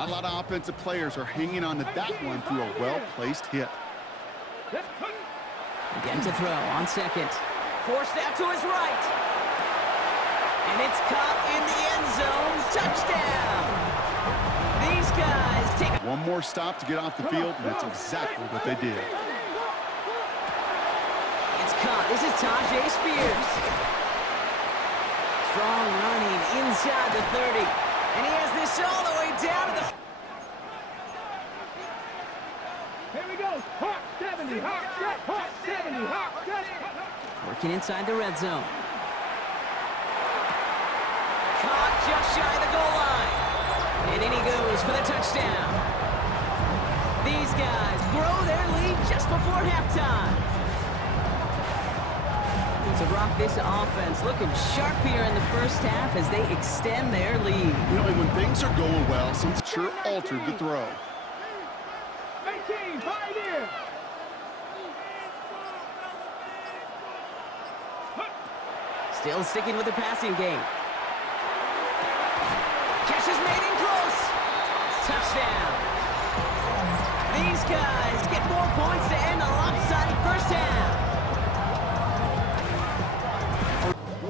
Not a lot of offensive players are hanging on to that one through a well-placed hit. Again to throw on second. Forced out to his right. And it's caught in the end zone. Touchdown! These guys take one more stop to get off the field, and that's exactly what they did. It's caught. This is Tajay Spears. Strong running inside the 30. And he has this all the way down to the... Here we go. Hot 70, hot set, hot 70, hot set. Working inside the red zone. Caught just shy of the goal line. And in he goes for the touchdown. These guys grow their lead just before halftime. So, Brock, this offense looking sharp here in the first half as they extend their lead. You know, when things are going well, some sure altered the throw. 18, pioneer. Still sticking with the passing game. Catch is made in close. Touchdown. These guys get more points to end a lopsided first half.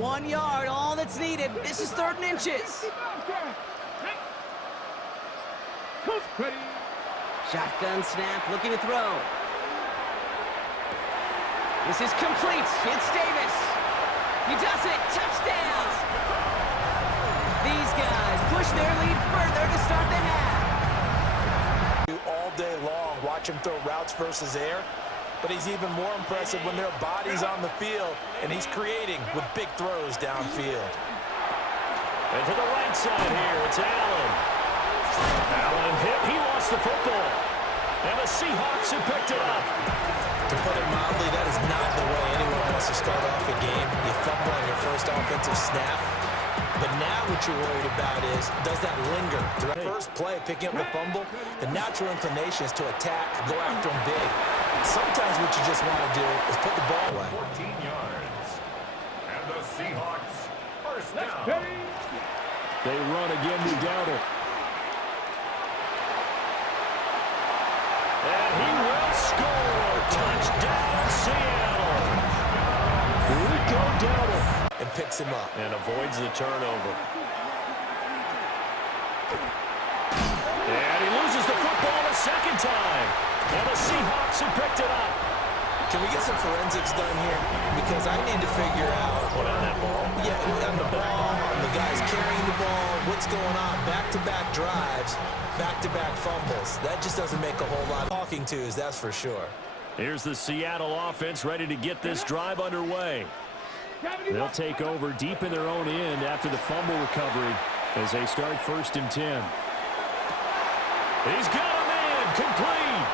1 yard, all that's needed. This is 3rd and inches. Shotgun snap, looking to throw. This is complete. It's Davis. He does it. Touchdown. These guys push their lead further to start the half. All day long, watch him throw routes versus air. But he's even more impressive when there are bodies on the field, and he's creating with big throws downfield. And to the right side here, it's Allen. Allen hit. He lost the football. And the Seahawks have picked it up. To put it mildly, that is not the way anyone wants to start off a game. You fumble on your first offensive snap. But now what you're worried about is, does that linger? Through the first play, picking up the fumble, the natural inclination is to attack, go after him big. Sometimes what you just want to do is put the ball away. 14 yards. And the Seahawks first down. They run again to Dowdle. And he will score. Touchdown, Seattle. Rico Dowdle. And picks him up. And avoids the turnover. And he loses the football a second time. And the Seahawks have picked it up. Can we get some forensics done here? Because I need to figure out... What, on that ball? Yeah, on the ball, on the guys carrying the ball, what's going on? Back-to-back drives, back-to-back fumbles. That just doesn't make a whole lot of talking tos, that's for sure. Here's the Seattle offense ready to get this drive underway. They'll take over deep in their own end after the fumble recovery as they start 1st and 10. He's got a man, complete.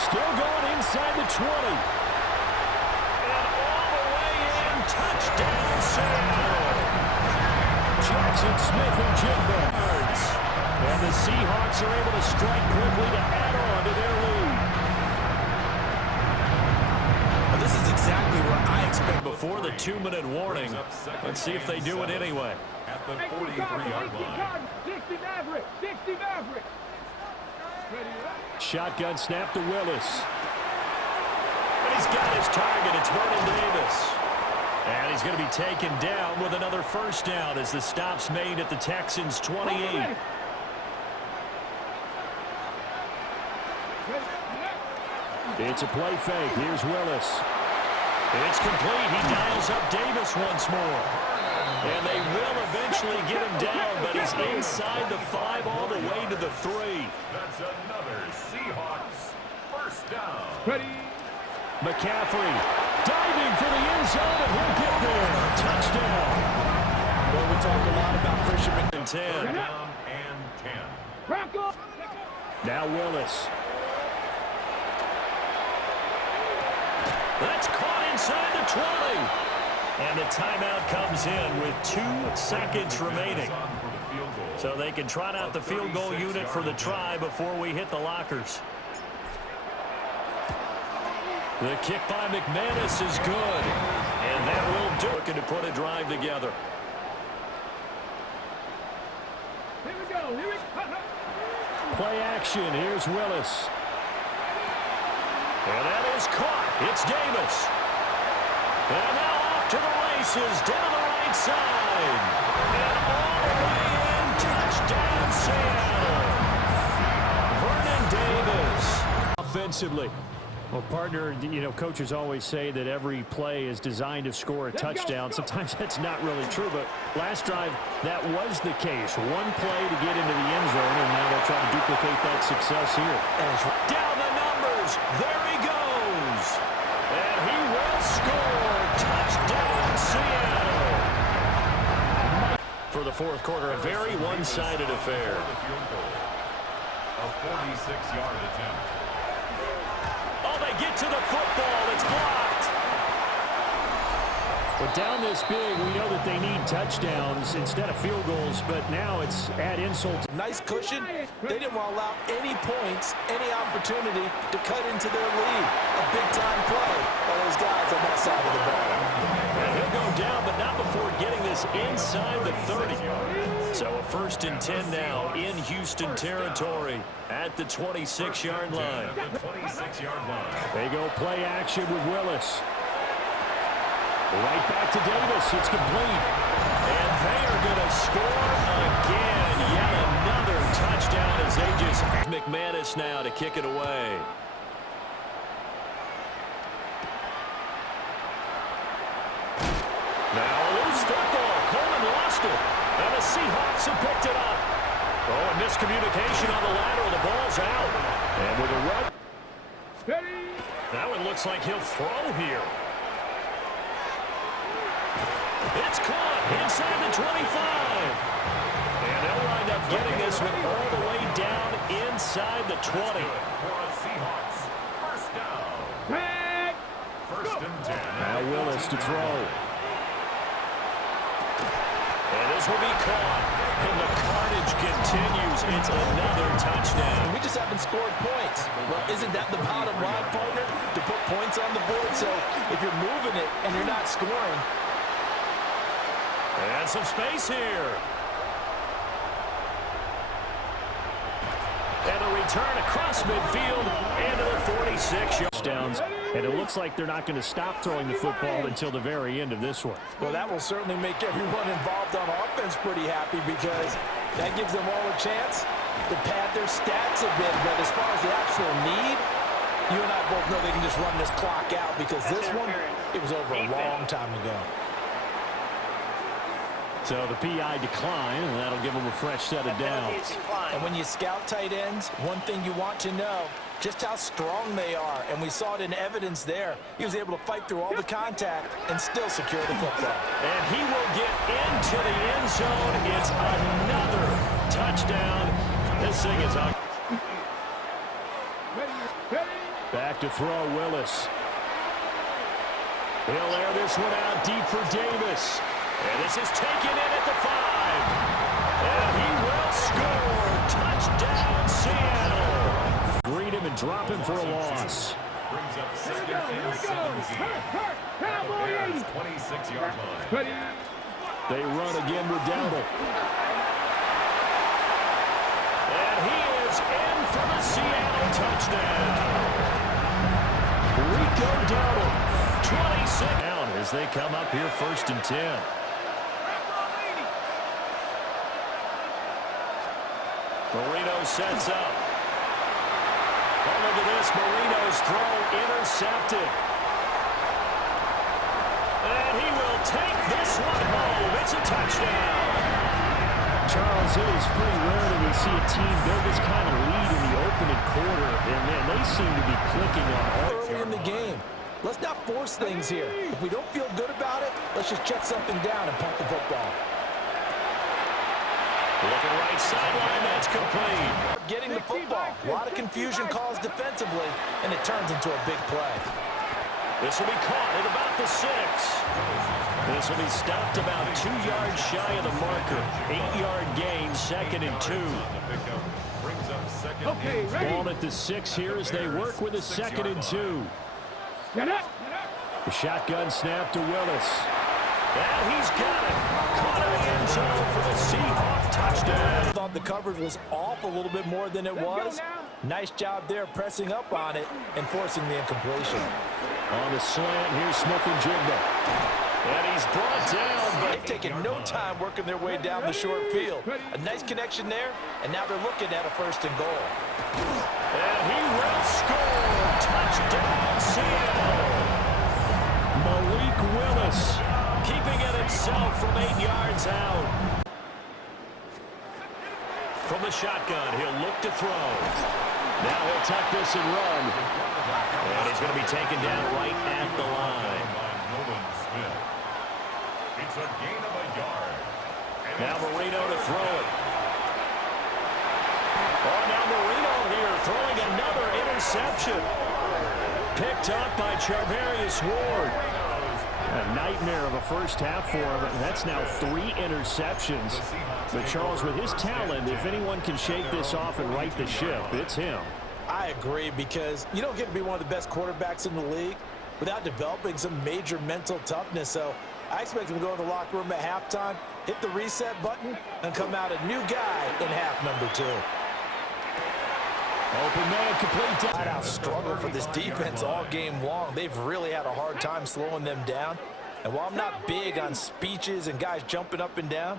Still going inside the 20. And all the way in, touchdown, Seattle. Jackson Smith and Jim Barnes. And the Seahawks are able to strike quickly to add on to their lead. Well, this is exactly what I expect. Before the 2-minute warning, let's see if they do it anyway. At the 43-yard line. 60 Maverick, 60 Maverick. Shotgun snap to Willis. And he's got his target. It's Vernon Davis. And he's going to be taken down with another first down as the stop's made at the Texans' 28. It's a play fake. Here's Willis. It's complete. He dials up Davis once more. And they will eventually get him down, but he's inside the 5 all the way to the 3. That's another Seahawks first down. Ready. McCaffrey diving for the end zone, and he'll get there. Touchdown. Well, we talk a lot about Christian McCaffrey. 10. Down and 10. Now Willis. That's caught inside the 20. And the timeout comes in with 2 seconds remaining. So they can trot out the field goal unit for the try before we hit the lockers. The kick by McManus is good. And that will do it to put a drive together. Here we go. zone. Here it comes. Play action. Here's Willis. And that is caught. It's Davis. And now off to the races down the right side. And all the way in. Touchdown, Seattle. Vernon Davis. Offensively. Well, partner, you know, coaches always say that every play is designed to score a touchdown. Sometimes that's not really true, but last drive, that was the case. One play to get into the end zone, and now they'll try to duplicate that success here. Down the numbers. There he goes. And he will score. Touchdown, Seattle. For the fourth quarter, a very one-sided affair. A 46-yard attempt. Get to the football. It's blocked. But down this big, we know that they need touchdowns instead of field goals, but now it's add insult. Nice cushion. They didn't want to allow any points, any opportunity to cut into their lead. A big-time play by those guys on that side of the ball. And he'll go down, but not before getting this inside the 30. So a 1st and 10 now in Houston territory at the 26-yard line. They go play action with Willis. Right back to Davis. It's complete. And they are going to score again. Yet another touchdown as they just... McManus now to kick it away. Now a loose football. Coleman lost it. And the Seahawks have picked it up. Oh, a miscommunication on the lateral. The ball's out. And with a run. That one looks like he'll throw here. It's caught inside the 25. And they'll wind up getting this one all the way down inside the 20. Seahawks. First down. First and 10. Now Willis to throw. And this will be caught. And the carnage continues. It's another touchdown. We just haven't scored points. Well, isn't that the bottom line, partner? To put points on the board. So if you're moving it and you're not scoring. And some space here. And a return across midfield into the 46 touchdowns. And it looks like they're not going to stop throwing the football until the very end of this one. Well, that will certainly make everyone involved on offense pretty happy because that gives them all a chance to pad their stats a bit. But as far as the actual need, you and I both know they can just run this clock out because this one, it was over a long time ago. So the PI decline, and that'll give them a fresh set of downs. And when you scout tight ends, one thing you want to know, just how strong they are. And we saw it in evidence there. He was able to fight through all the contact and still secure the football. And he will get into the end zone. It's another touchdown. This thing is on. Back to throw, Willis. He'll air this one out deep for Davis. And this is taken in at the 5. And he will score. Touchdown, Seattle. Greet him and drop him for a loss. Brings up second and 17. Bears 26-yard line. They run again with Dowdle. And he is in for the Seattle touchdown. Rico Dowdle, 26 down as they come up here 1st and 10. Marino sets up. Oh, look at this. Marino's throw intercepted. And he will take this one home. It's a touchdown. Charles, it is pretty rare that we see a team build this kind of lead in the opening quarter. And, man, they seem to be clicking on all. Early in the game. Let's not force things here. If we don't feel good about it, let's just check something down and punt the football. Looking right sideline, that's complete. Getting the football. A lot of confusion caused defensively, and it turns into a big play. This will be caught at about the 6. This will be stopped about 2 yards shy of the marker. 8-yard gain, 2nd and 2. Okay, ready? Ball at the 6 here as they work with a 2nd and 2. Get up. The shotgun snap to Willis. And he's got it. Caught in the end zone for the Seahawks. touchdown. Thought the coverage was off a little bit more than it was. Nice job there pressing up on it and forcing the incompletion. On the slant, here's Smith and Jigba. And he's brought down. They've taken no time working their way down the short field. A nice connection there, and now they're looking at a 1st and goal. And he will score. Touchdown, Seattle. Malik Willis keeping it himself from 8 yards out. From the shotgun, he'll look to throw. Now he'll tuck this and run. And he's going to be taken down right at the line. It's a gain of a yard. Now Marino to throw it. Oh, now Marino here throwing another interception. Picked up by Charvarius Ward. A nightmare of a first half for him. That's now 3 interceptions. But Charles, with his talent, if anyone can shake this off and right the ship, it's him. I agree, because you don't get to be one of the best quarterbacks in the league without developing some major mental toughness. So I expect him to go in the locker room at halftime, hit the reset button, and come out a new guy in half number 2. Open man, complete. Flat-out struggle for this defense all game long. They've really had a hard time slowing them down. And while I'm not big on speeches and guys jumping up and down,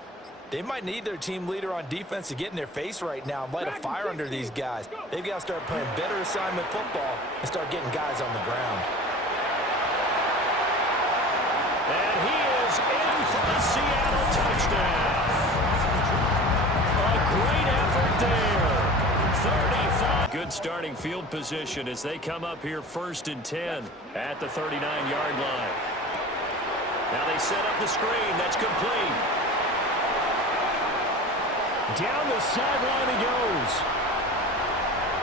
they might need their team leader on defense to get in their face right now and light a fire under these guys. They've got to start playing better assignment football and start getting guys on the ground. And he is in for the Seattle touchdown. A great effort there. 35. Good starting field position as they come up here 1st and 10 at the 39-yard line. Now they set up the screen. That's complete. Down the sideline he goes.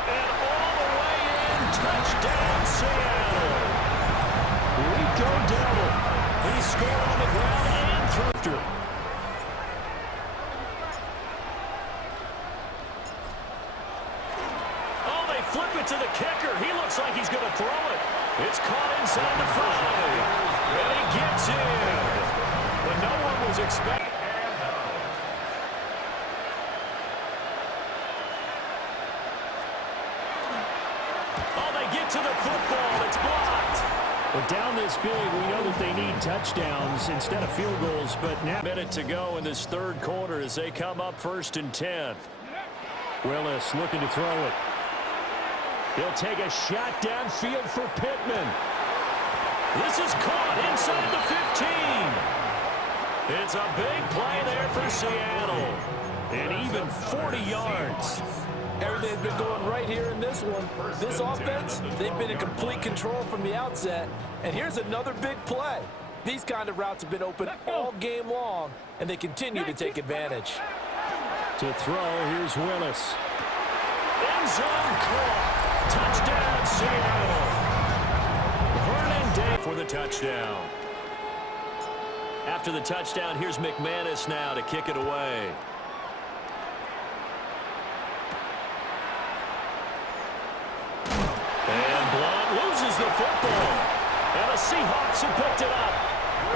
And all the way in. Touchdown, Seattle. Rico Dowdle. He scored on the ground and threw. Oh, they flip it to the kicker. He looks like he's going to throw it. It's caught inside the 5. And he gets in. But no one was expecting. To the football, it's blocked. Well, down this big, we know that they need touchdowns instead of field goals, but now a minute to go in this 3rd quarter as they come up 1st and 10. Willis looking to throw it. He'll take a shot downfield for Pittman. This is caught inside the 15. It's a big play there for Seattle. And even 40 yards. Everything's been going right here in this one. This offense, they've been in complete control from the outset. And here's another big play. These kind of routes have been open all game long, and they continue to take advantage. To throw, here's Willis. End zone caught. Touchdown, Seattle. Vernon Day for the touchdown. After the touchdown, here's McManus now to kick it away. Loses the football. And the Seahawks have picked it up.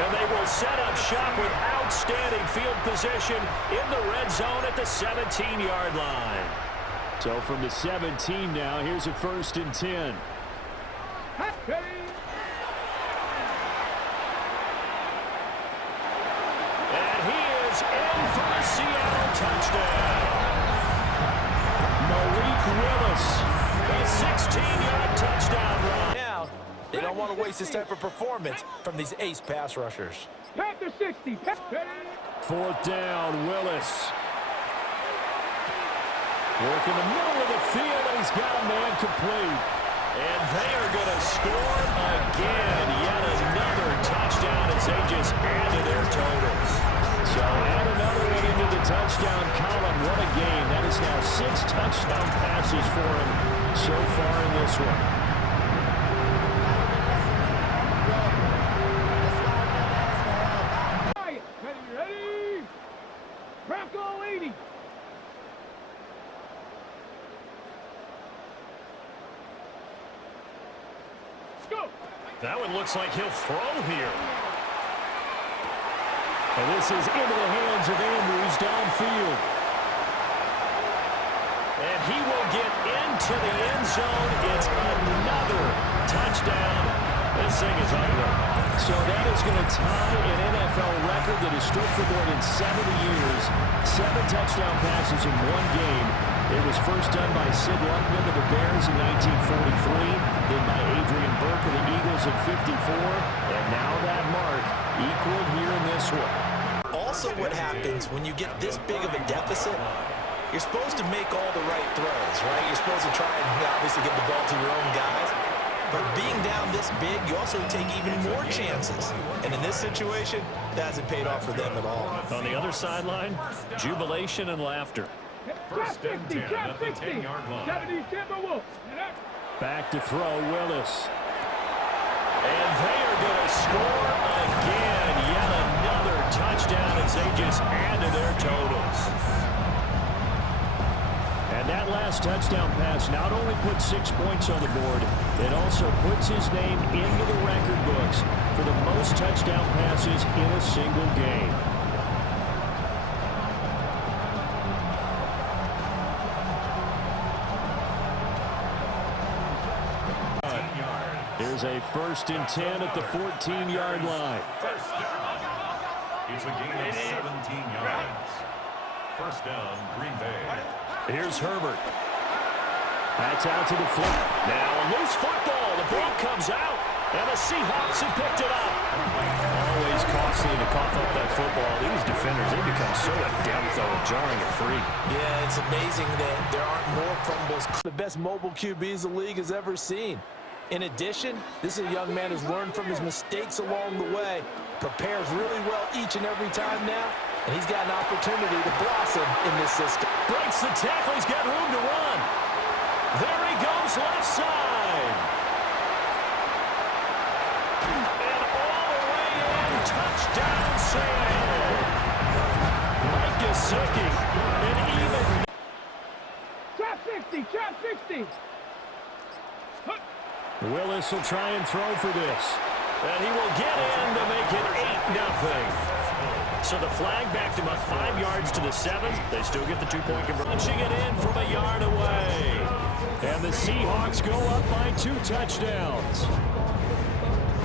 And they will set up shop with outstanding field position in the red zone at the 17-yard line. So from the 17 now, here's a 1st and 10. And he is in for the Seattle touchdown. Malik Willis. A 16-yard touchdown run. Now, they don't want to waste this type of performance from these ace pass rushers. Panther 60. 4th down, Willis. Work in the middle of the field, and he's got a man complete. And they are going to score again. Yet another touchdown as they just add to their totals. So add another one into the touchdown column. What a game. That is now 6 touchdown passes for him so far in this one. Ready? Bronco 80. Go. That one looks like he'll throw here. And this is into the hands of Andrews downfield. And he will get into the end zone. It's another touchdown. This thing is ugly. So that is going to tie an NFL record that has stood for more than 70 years. 7 touchdown passes in one game. It was first done by Sid Luckman of the Bears in 1943, then by Adrian Burke of the Eagles at 54, and now that mark equaled here in this one. Also, what happens when you get this big of a deficit, you're supposed to make all the right throws, right? You're supposed to try and obviously get the ball to your own guys. But being down this big, you also take even more chances. And in this situation, that hasn't paid off for them at all. On the other sideline, jubilation and laughter. First and 10 at the 10-yard line. 70 Timberwolves. Back to throw, Willis. And they are going to score again. Yet another touchdown as they just add to their totals. And that last touchdown pass not only puts 6 points on the board, it also puts his name into the record books for the most touchdown passes in a single game. Here's a 1st and 10 at the 14-yard line. First down. It's a gain of 17 yards. First down, Green Bay. Here's Herbert. That's out to the flat. Now a loose football. The ball comes out, and the Seahawks have picked it up. Always costly to cough up that football. These defenders, they become so adept, though, at jarring it free. Yeah, it's amazing that there aren't more fumbles. The best mobile QBs the league has ever seen. In addition, this is a young man who's learned from his mistakes along the way, prepares really well each and every time now, and he's got an opportunity to blossom in this system. Breaks the tackle. He's got room to run. There he goes, left side. And all the way in, touchdown, Sam. Mike Gesicki, and even. Trap 60, trap 60. Willis will try and throw for this. And he will get in to make it 8-0. So the flag backed him up 5 yards to the 7. They still get the 2-point conversion. Punching it in from a yard away. And the Seahawks go up by 2 touchdowns.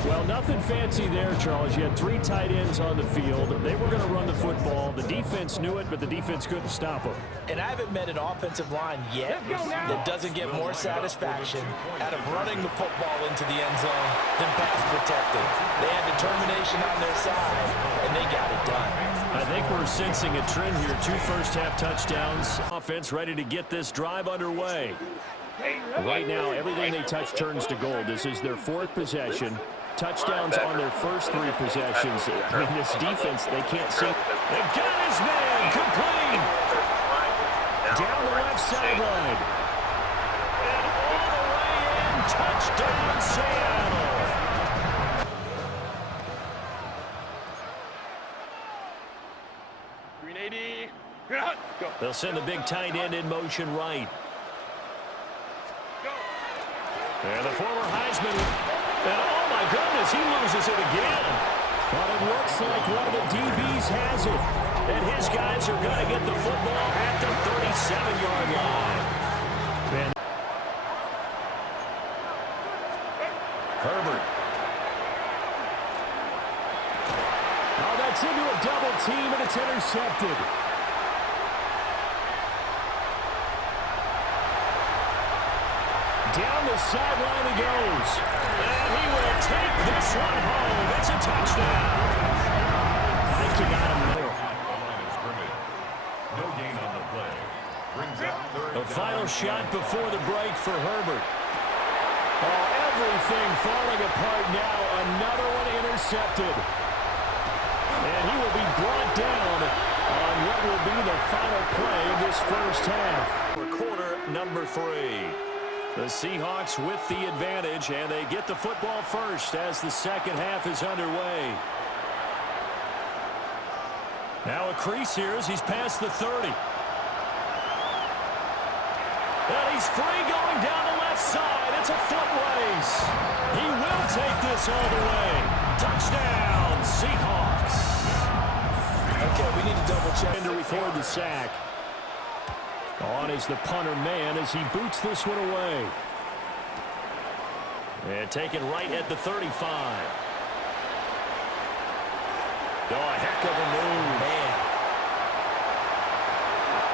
Well, nothing fancy there, Charles. You had 3 tight ends on the field. They were going to run the football. The defense knew it, but the defense couldn't stop them. And I haven't met an offensive line yet that doesn't get more satisfaction out of running the football into the end zone than pass protecting. They had determination on their side, and they got it done. I think we're sensing a trend here. 2 first-half touchdowns. Offense ready to get this drive underway. Right now, everything they touch turns to gold. This is their 4th possession. Touchdowns on their first 3 possessions. I mean, this defense, they can't see. They got his man complete. Down the left sideline. And all the way in. Touchdown, Seattle. Green 80. Go. They'll send the big tight end in motion right. And the former Heisman. And oh my goodness, he loses it again. But it looks like one of the DBs has it. And his guys are going to get the football at the 37-yard line. And Herbert. Oh, that's into a double team, and it's intercepted. Down the sideline he goes. And he will take this one home. It's a touchdown. I think he got him there. No gain on the play. Brings up third The down. final shot before the break for Herbert. Oh, everything falling apart now. Another one intercepted. And he will be brought down on what will be the final play of this first half. For quarter number 3. The Seahawks with the advantage, and they get the football first as the second half is underway. Now a crease here as he's past the 30. And he's free going down the left side. It's a foot race. He will take this all the way. Touchdown, Seahawks. Okay, we need to double check. And to record the sack. On is the punter man as he boots this one away. And taken right at the 35. Oh, a heck of a move. Man.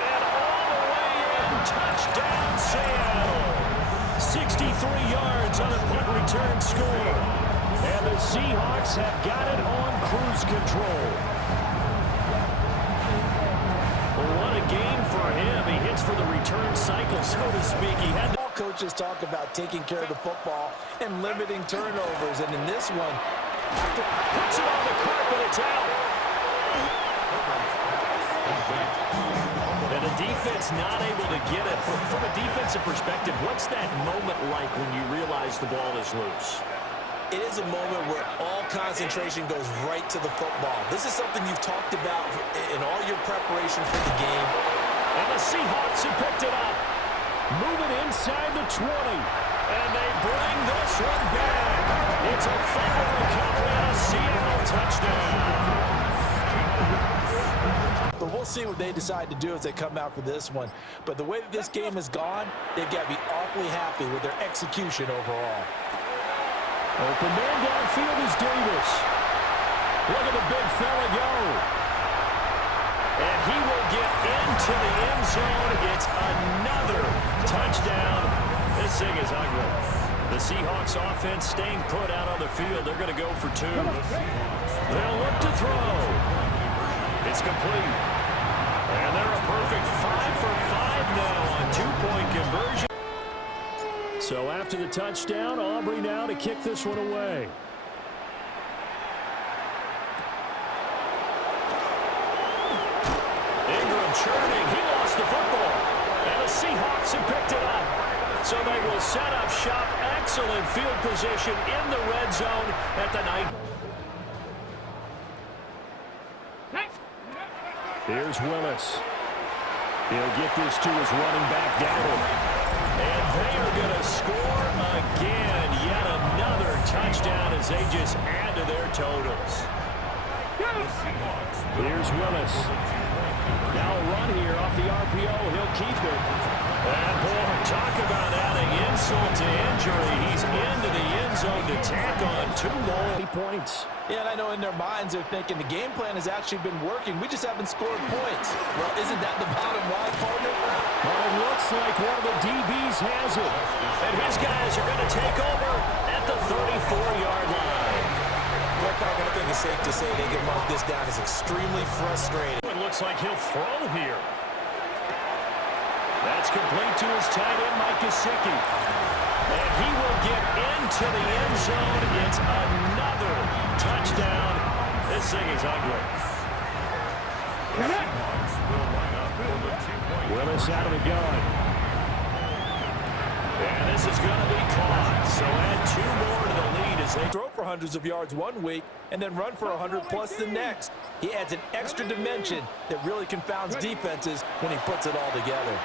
And all the way in. Touchdown, Seattle. 63 yards on a punt return score. And the Seahawks have got it on cruise control. Well, what a game for him. He hits for the return cycle, so to speak. He had to... Coaches talk about taking care of the football and limiting turnovers, and in this one, puts it on the carpet, it's out. And the defense not able to get it. From a defensive perspective, what's that moment like when you realize the ball is loose? it is a moment where all concentration goes right to the football. This is something you've talked about in all your preparation for the game. And the Seahawks have picked it up. Moving inside the 20. And they bring this one back. It's a fumble recovery and a Seattle touchdown. But we'll see what they decide to do as they come out for this one. But the way that this game has gone, they've got to be awfully happy with their execution overall. Open man downfield is Davis. Look at the big fella go. And he will get into the end zone. It's another touchdown. This thing is ugly. The Seahawks offense staying put out on the field. They're going to go for two. They'll look to throw. It's complete. And they're a perfect 5 for 5 now on two-point conversion. So after the touchdown, Aubrey now to kick this one away. Ingram churning. He lost the football. And the Seahawks have picked it up. So they will set up shop. Excellent field position in the red zone at the 9. Here's Willis. He'll get this to his running back, Dowdle. And they are going to score again. Yet another touchdown as they just add to their totals. Here's Willis. Now a run here off the RPO. He'll keep it. And boy, talk about adding insult to injury. He's into the end zone to tack on 2 more points. Yeah, and I know in their minds they're thinking the game plan has actually been working. We just haven't scored points. Well, isn't that the bottom line, partner? Well, it looks like one of the DBs has it. And his guys are going to take over at the 34-yard line. I think it's safe to say they can mark this down as extremely frustrating. It looks like he'll throw here. That's complete to his tight end, Mike Gesicki. And he will get into the end zone. It's another touchdown. This thing is ugly. Willis out of the gun. And this is going to be caught. So add 2 more to the lead as they throw for hundreds of yards one week and then run for 100+ the next. He adds an extra dimension that really confounds defenses when he puts it all together.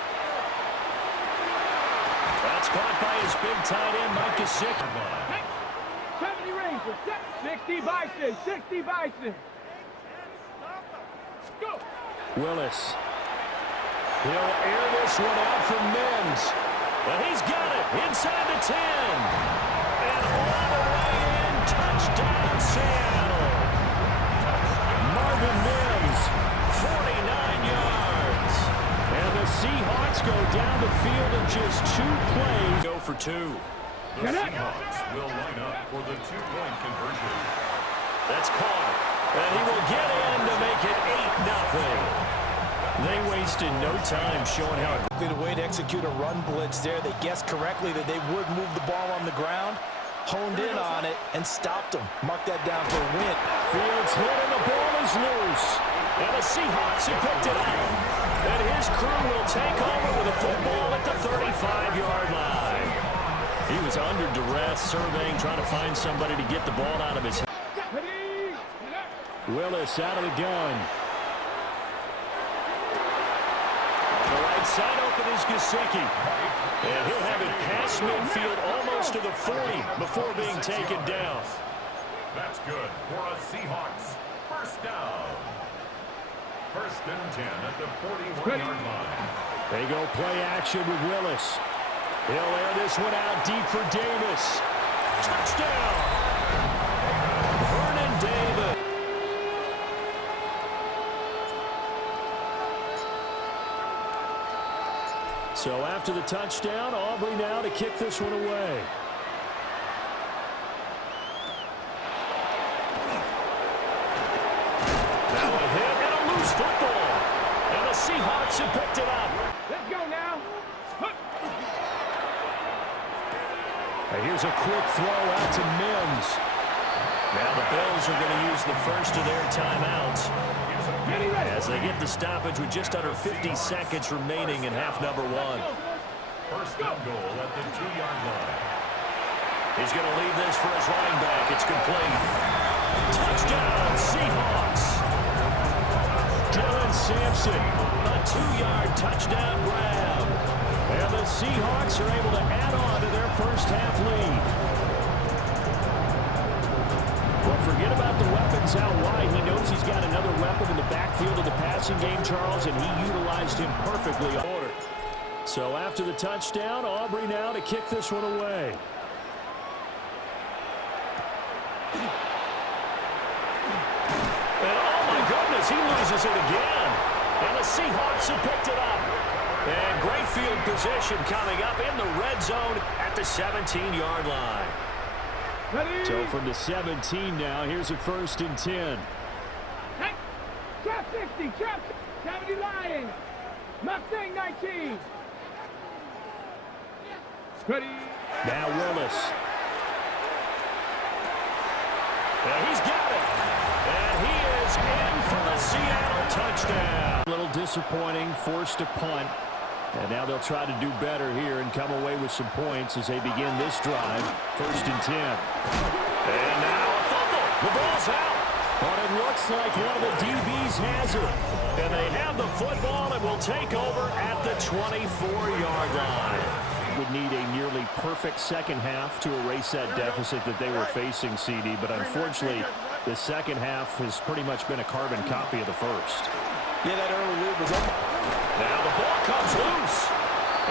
That's caught by his big tight end, Mike Gesicki. 70 Rangers, 60 Bison, 60 Bison. Go. Willis. He'll air this one out for Mims. But he's got it inside the 10. And all the way in, touchdown Seattle. Marvin Mims, 49 yards. And the Seahawks go down the field in just 2 plays. Go for 2. The Seahawks will line up for the 2-point conversion. That's caught. And he will get in to make it 8-0. They wasted no time showing how the way to execute a run blitz there. They guessed correctly that they would move the ball on the ground, honed in on it, and stopped them. Mark that down for a win. Fields hit and the ball is loose. And the Seahawks have picked it up. And his crew will take over with a football at the 35-yard line. He was under duress, surveying, trying to find somebody to get the ball out of his hand. Willis out of the gun. On the right side open is Gesicki. And he'll have it past midfield almost to the 40 before being taken down. That's good for a Seahawks first down. First and 10 at the 41-yard line. They go play action with Willis. He'll air this one out deep for Davis. Touchdown! Vernon Davis. So after the touchdown, Aubrey now to kick this one away. Now a hit and a loose football. And the Seahawks have picked it up. Let's go now. And here's a quick throw out to Mims. Now the Bills are going to use the first of their timeouts as they get the stoppage with just under 50 seconds remaining in half number one. First down goal at the 2-yard line. He's going to leave this for his running back. It's complete. Touchdown, Seahawks. Dylan Sampson, a 2-yard touchdown grab. And the Seahawks are able to add on to their first half lead. Well, forget about the weapons out wide. He knows he's got another weapon in the backfield of the passing game, Charles, and he utilized him perfectly on order. So after the touchdown, Aubrey now to kick this one away. And oh my goodness, he loses it again. And the Seahawks have picked it up. And great field position coming up in the red zone at the 17-yard line. Ready? So from the 17 now, here's a first and 10. Hey, trap 60, trap 70 Lions. Mustang 19. Ready? Now Willis. And he's got it. And he is in for the Seattle touchdown. A little disappointing, forced a punt. And now they'll try to do better here and come away with some points as they begin this drive. First and 10. And now a fumble. The ball's out. But it looks like one of the DBs has it. And they have the football and will take over at the 24-yard line. Would need a nearly perfect second half to erase that deficit that they were facing, CD. But unfortunately, the second half has pretty much been a carbon copy of the first. Yeah, that early lead was up. Now the ball comes loose.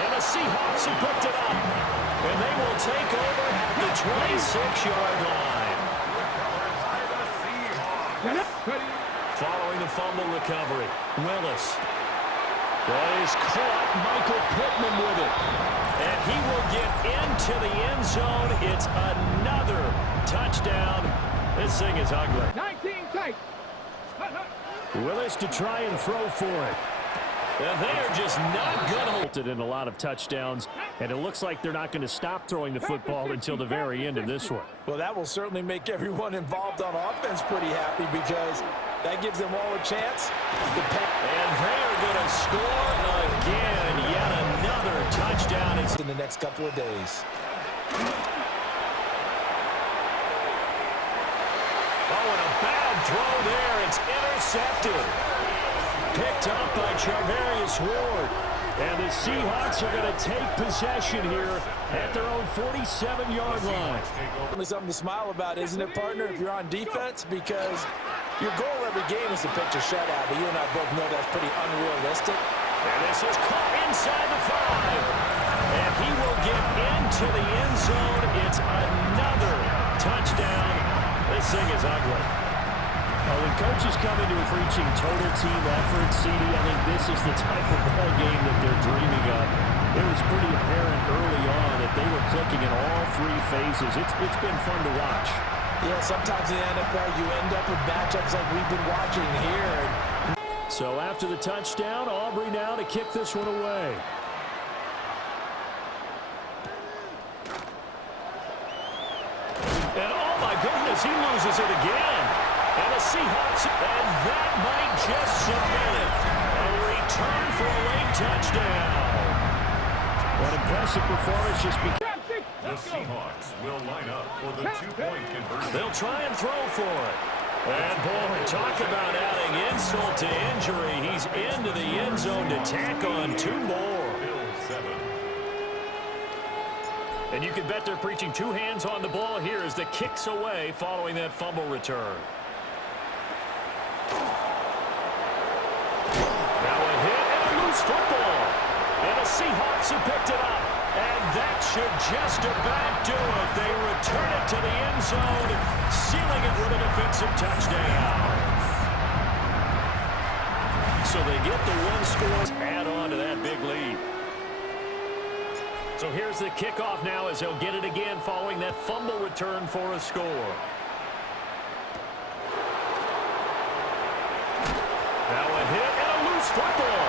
And the Seahawks have picked it up. And they will take over at the 26-yard line. Following the fumble recovery, Willis. That is caught. Michael Pittman with it. And he will get into the end zone. It's another touchdown. This thing is ugly. 19 tight. Willis to try and throw for it. And they are just not going to hold it in a lot of touchdowns. And it looks like they're not going to stop throwing the football until the very end of this one. Well, that will certainly make everyone involved on offense pretty happy because that gives them all a chance. And they're going to score again. Yet another touchdown In the next couple of days. Oh, and a bad throw there. It's intercepted. Picked up by Charvarius Ward. And the Seahawks are going to take possession here at their own 47-yard line. Something to smile about, isn't it, partner, if you're on defense? Because your goal every game is to pitch a shutout, but you and I both know that's pretty unrealistic. And this is caught inside the 5. And he will get into the end zone. It's another touchdown. This thing is ugly. Well, when coaches come into preaching total team effort, CD, I think this is the type of ball game that they're dreaming of. It was pretty apparent early on that they were clicking in all three phases. It's been fun to watch. Yeah, sometimes in the NFL you end up with matchups like we've been watching here. So after the touchdown, Aubrey now to kick this one away. And oh my goodness, he loses it again. And the Seahawks, and that might just submit it. A return for a late touchdown. What impressive performance just because. The Seahawks will line up for the 2-point conversion. They'll try and throw for it. And boy, talk about adding insult to injury. He's into the end zone to tack on 2 more. Bills 7. And you can bet they're preaching 2 hands on the ball here as the kicks away following that fumble return. Seahawks have picked it up. And that should just about do it. They return it to the end zone, sealing it with a defensive touchdown. So they get the one score, add on to that big lead. So here's the kickoff now as he'll get it again following that fumble return for a score. Now a hit and a loose football.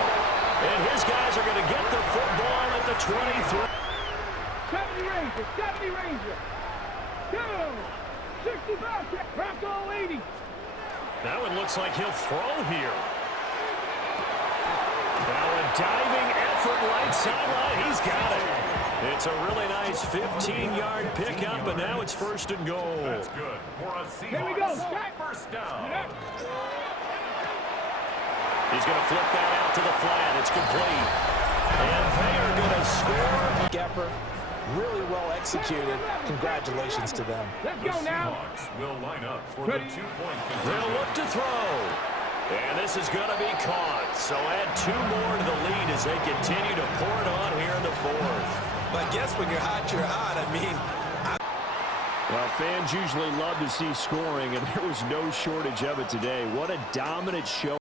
And his guys are going to get the football at the 23. 70 Ranger, 70 Ranger. 65, Bronco 80. That one looks like he'll throw here. Now a diving effort right sideline. He's got it. It's a really nice 15-yard pickup, and now it's first and goal. That's good for a Seahawks. Here we go. First down. He's going to flip that out to the flat. It's complete. And they are going to score. Gepper, really well executed. Congratulations to them. Let's The go now. Seahawks will line up for Ready. the two-point They'll conversion. look to throw. And this is going to be caught. So add 2 more to the lead as they continue to pour it on here in the fourth. But I guess when you're hot, you're hot. I mean, Well, fans usually love to see scoring, and there was no shortage of it today. What a dominant show.